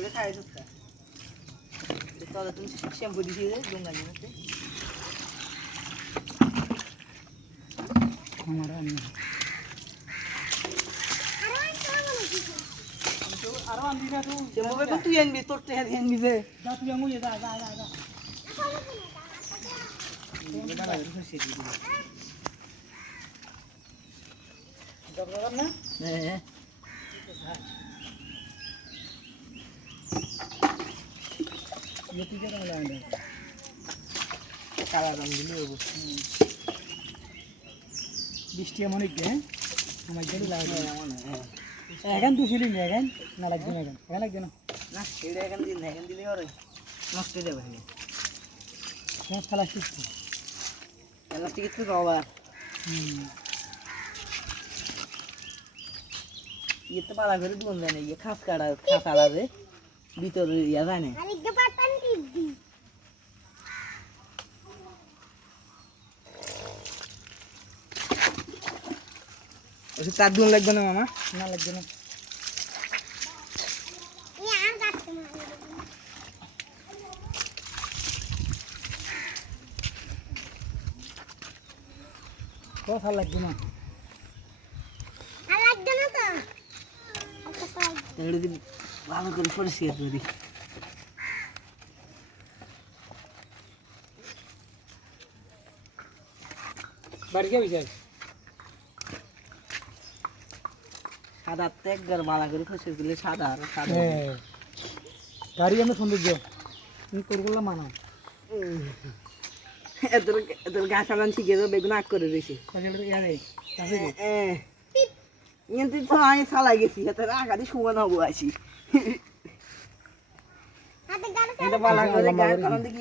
করে খাই তো তুমি শ্যাম্পু দিয়ে দে ডোঙ্গা নিতে আমার আরো আনবি না তুই আনবি তোর টেহা দিয়ে আনবি যে যা তুই আঙুলে যা যা যা যা না হ্যাঁ ये क्या रंग लाएंगे কালা রং দিলে বৃষ্টি এমন একটু হ্যাঁ আমার জন্য লাগবে হ্যাঁ এখন তুই ছিলি না এখন না লাগবে না এখন লাগবে না না এটা এখান দিলে আর নষ্ট হয়ে যাবে সব খেলা শিখছি প্লাস্টিক একটু বাবা ইয়ে তো পালা করে দুন জানে ইয়ে খাস আলাদে ভিতরে ইয়া যায় না ওই তার দুন লাগবে না মামা না লাগবে না কথা লাগবে না এগুলো যদি ভালো করে পরিষ্কার করে দিই বাড়ি কে বিचार সাদা একবার ভালো করে পরিষ্কার করলে সাদা আর সাদা হ্যাঁ গাড়ি আমি সৌন্দর্য তুমি করগুলা মানা এদের গাছ আলান শিখে তো বেগুন আগ করে দিয়েছি কিন্তু তো আমি চালাই গেছি এত আগাদি সমান হবো আছি এটা ভালো করে গাছ